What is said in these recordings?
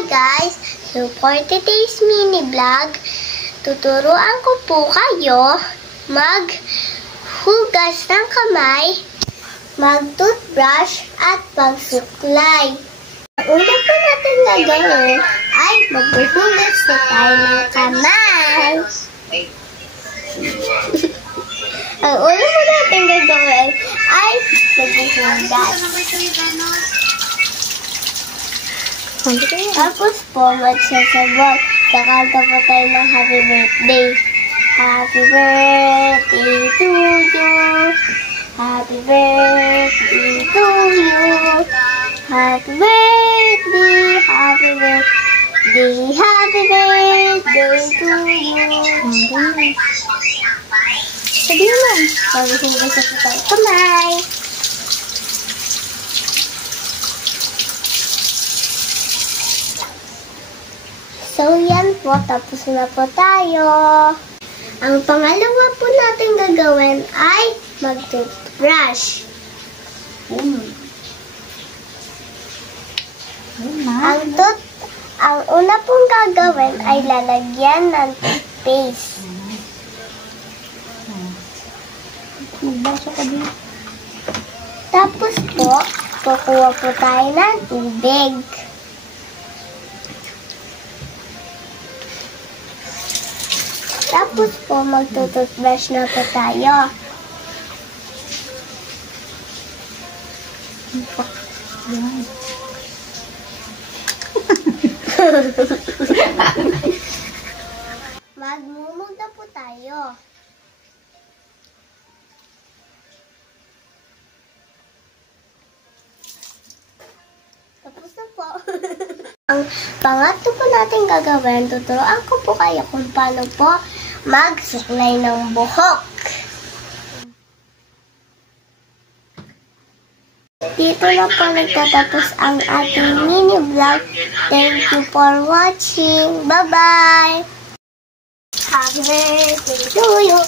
Hi guys! So for today's mini vlog, tuturuan ko po kayo maghugas ng kamay, mag-toothbrush at magsuklay. Ang una po natin gagawin ay maghuhugas na tayo ng kamay. Ang una po natin gagawin ay maghuhugas. Tapos po, magsasabot. Kakanta po tayo ng happy birthday. Happy birthday to you. Happy birthday to you. Happy birthday, happy birthday, happy birthday to you. Sabi mo, pag-hugas na po tayo kamay. So, yan po. Tapos na po tayo. Ang pangalawa po natin gagawin ay mag-toothbrush. Ang una pong gagawin ay lalagyan ng toothpaste. Tapos po, kukuha po tayo ng tubig. Tapos po, magtututbrush na po tayo. Magmumug na po tayo. Tapos na po. Ang pangatlo po natin gagawin, tuturuan ko po kayo kung paano po magsuklay ng buhok. Dito na po nagtatapos ang ating mini vlog. Thank you for watching. Bye-bye! Happy birthday to you!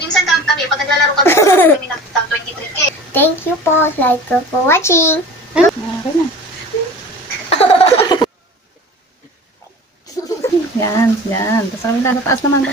Minsan kami, pag naglalaro kami, kami nag-top 23K. Thank you po. Like ko for watching. Yan. Tapos kami sa taas naman.